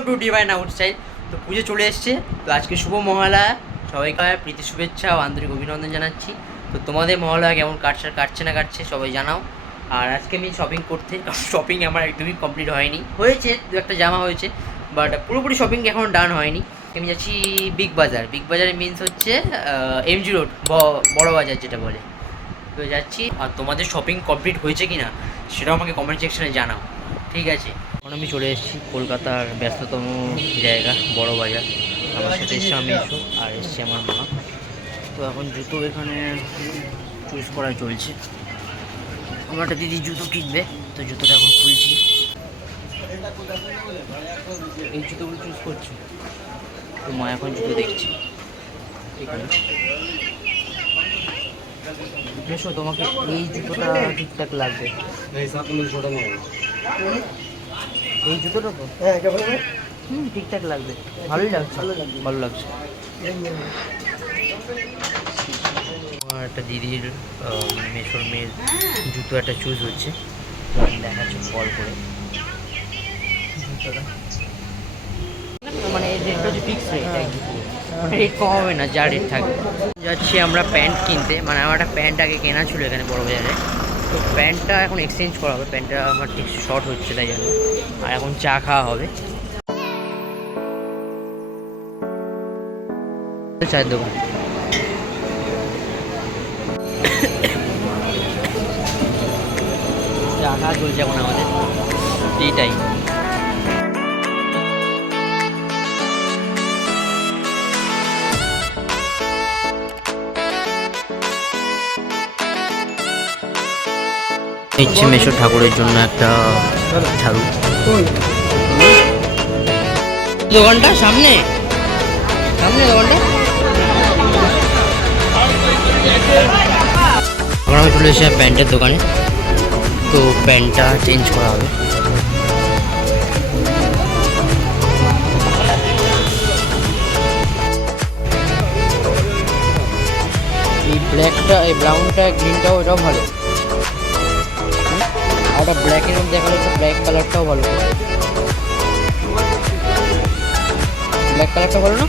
Welcome to divine outside. তো পুজো চলে এসছে, তো আজকে শুভ মহালয়া, সবাইকে প্রীতি শুভেচ্ছা ও আন্তরিক অভিনন্দন জানাচ্ছি। তো তোমাদের মহালয়া কেমন কাটছে না কাটছে সবাই জানাও। আর আজকে আমি শপিং করতে, শপিং আমার একদমই কমপ্লিট হয়নি, হয়েছে দু একটা জামা হয়েছে, বাট পুরোপুরি শপিং এখন ডান হয়নি। আমি যাচ্ছি বিগ বাজার। বিগ বাজারে মিনস হচ্ছে এমজি রোড, বড় বাজার যেটা বলে। তো যাচ্ছি, আর তোমাদের শপিং কমপ্লিট হয়েছে কি না সেটাও আমাকে কমেন্ট সেকশনে জানাও, ঠিক আছে? এখন আমি চলে এসেছি কলকাতার ব্যস্ততম জায়গা বড় বাজার। আমার সাথে এসছে আমি এসো, আর এসছে আমার মা। তো এখন জুতো এখানে চুজ করা চলছে। আমার একটা দিদি জুতো কিনবে, তো জুতোটা এখন খুলছি। এই জুতোগুলো চুজ করছি, তো মা এখন জুতো দেখছি। এখানে বেশো তোমাকে এই জুতোটা ঠিকঠাক লাগবে, এই জুতোটা তো ঠিকঠাক লাগবে, ভালোই লাগছে, ভালো লাগছে। আমার একটা দিদির মেশোর মেয়ের জুতো একটা চুজ হচ্ছে, দেখাচ্ছে কল করে জুতোটা। মানে এই রেটটা হচ্ছে ফিক্স রেট, মানে রেট কম হবে না, যা রেট থাকবে। যাচ্ছি আমরা প্যান্ট কিনতে, মানে আমার একটা প্যান্ট আগে কেনা ছিল এখানে বড় বাজারে, তো প্যান্টটা এখন এক্সচেঞ্জ করা হবে। প্যান্টটা আমার ঠিক শর্ট হচ্ছে তাই জন্য, আর এখন চা খাওয়া হবে চায়ের দোকান। চা খাওয়া চলছে এখন আমাদের এইটাই। ইচ্ছে মেশো ঠাকুরের জন্য একটা ঝাড়ু। দোকানটা সামনে সামনে দোকানটা। এখন আমি চলে এসেছি প্যান্টের দোকানে, তো প্যান্টটা চেঞ্জ করা হবে। এই ব্ল্যাকটা, এই ব্রাউনটা, গ্রিনটাও এটাও ভালো। আর ওটা ব্ল্যাকের মধ্যে দেখালো, তো ব্ল্যাক কালারটাও ভালো, ব্ল্যাক কালারটা ভালো না?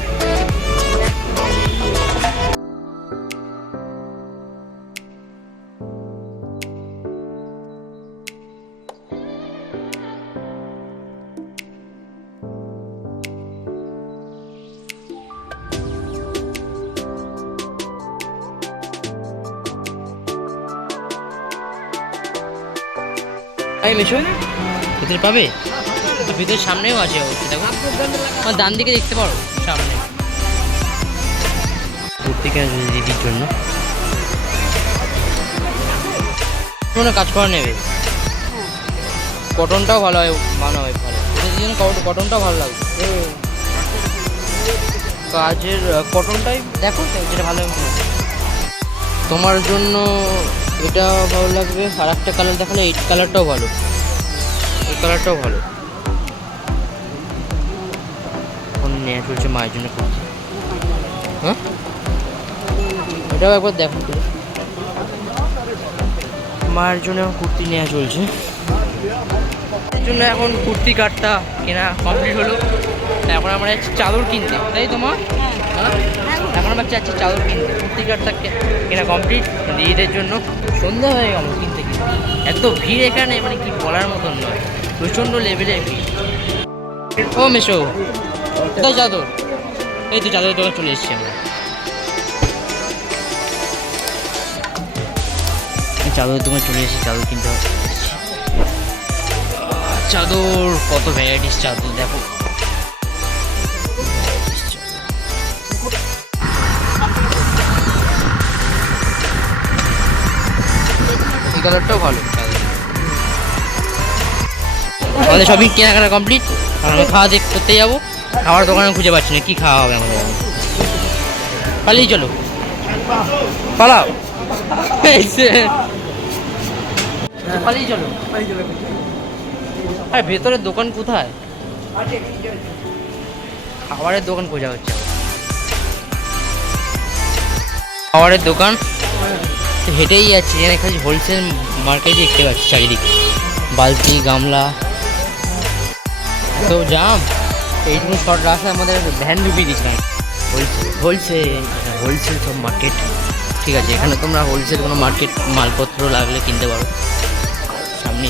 এই মেশো ভিতরে পাবে, ভিতরের সামনেও আছে অবশ্যই, দেখো আমার ডান দিকে দেখতে পারো সামনে। কুর্তি কেনা দিদির জন্য কোনো কাজ করা নেবে, কটনটাও ভালো হয়, ভালো হয়, ভালো দিদির জন্য কটনটাও ভালো লাগবে। কাজের কটনটাই দেখো যেটা ভালো হবে তোমার জন্য, এটা ভালো লাগবে। আর একটা কালার দেখালে এই কালারটাও ভালো, এই কালারটাও ভালো। এখন নেওয়া চলছে মায়ের জন্য কুর্তি। হ্যাঁ এটাও একবার দেখো তো, মায়ের জন্য এখন কুর্তি নেওয়া চলছে। এর জন্য এখন কুর্তি কাটটা কেনা কমপ্লিট হলো। এখন আমরা যাচ্ছি চাদর কিনতে, তাই তোমার? হ্যাঁ এখন আমরা যাচ্ছি চাদর কিনতে। কুর্তি কাটটা কেনা কমপ্লিট দিদিদের জন্য। সন্ধ্যা হয়ে গেল কিনতে কিনতে, এত ভিড় এখানে মানে কি বলার মতন নয়, প্রচণ্ড লেভেলের ভিড়। ও মেশো কোথায় চাদর? এই তো চাদরের দোকান চলে এসেছি আমরা। চাদরের দোকান চলে এসেছি, চাদর কিনতে হবে। চাদর কত ভ্যারাইটিস চাদর দেখো, এই কালারটাও ভালো। আমাদের সবই কেনাকাটা কমপ্লিট, আর আমি খাওয়া করতে যাবো। খাওয়ার দোকানে খুঁজে পাচ্ছি না, কি খাওয়া হবে আমাদের। পালিয়ে চলো, পালাও, পালিয়ে চলো। আরে ভেতরের দোকান কোথায়? খাবারের দোকান খোঁজা হচ্ছে, খাবারের দোকান হেঁটেই যাচ্ছে, এখানে খালি হোলসেল মার্কেট দেখতে পাচ্ছি চারিদিকে, বালতি গামলা, তো জাম এইটুকু শর্ট রাস্তায় আমাদের ভ্যান ঢুকিয়ে দিয়েছিলাম। হোলসেল সব মার্কেট, ঠিক আছে। এখানে তোমরা হোলসেল কোনো মার্কেট মালপত্র লাগলে কিনতে পারো। সামনে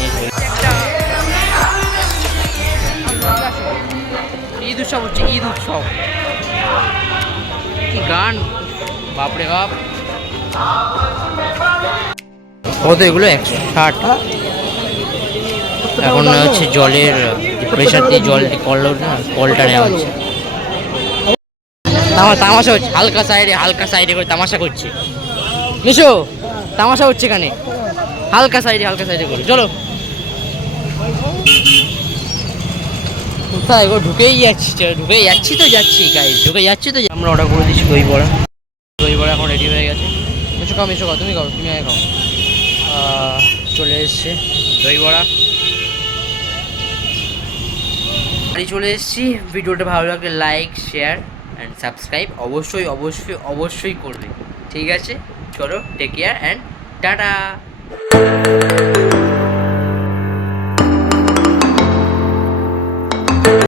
ঈদ উৎসব হচ্ছে, ঈদ উৎসব। কি গান, বাপরে বাপ। কত এগুলো? 160। এখন হচ্ছে জলের প্রেশার দিয়ে জল কলটা নেওয়া হচ্ছে। তামাশা হচ্ছে, হালকা সাইডে করে তামাশা করছে। মিশো, তামাশা হচ্ছে এখানে, হালকা সাইডে করে। চলো কোথায় গো? ঢুকেই যাচ্ছি তো গাইস, আমরা অর্ডার করে দিচ্ছি দই বড়া এখন রেডি হয়ে গেছে। মিশো খাও, তুমি আগে খাও। চলে এসছে দই বড়া, বাড়ি চলে এসেছি। ভিডিওটা ভালো লাগলে লাইক, শেয়ার অ্যান্ড সাবস্ক্রাইব অবশ্যই করবে, ঠিক আছে? চলো, টেক কেয়ার অ্যান্ড টাটা।